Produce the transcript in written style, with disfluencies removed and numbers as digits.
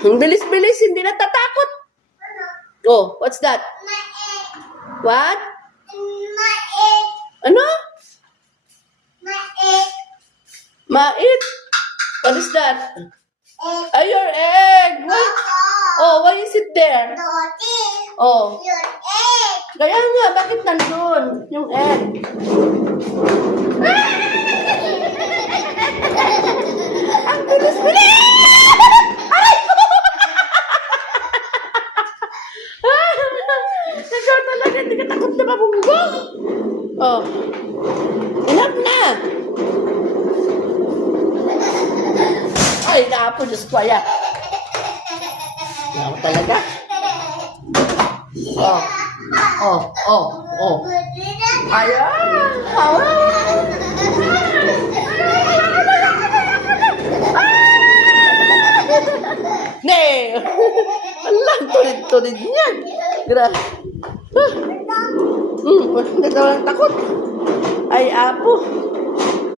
Ang bilis-bilis, hindi natatakot. Oh, what's that? What? Ano? Mait? What is that? Oh, your egg. What? Oh, why is it there? Oh. Kaya nga, bakit nandun yung egg? Ang bilis-bilis! Aray! Ikaw talaga, hindi ka takot na mabunggong. Oh. Enough na! Ay, naapo, Diyos ko, ayan. Enough talaga. Oh. Oh, oh, oh. Ayan! Ayan! Nee! Alang, turid-turid niyan. Grabe. Wala na daw ang takot. Ay, apo.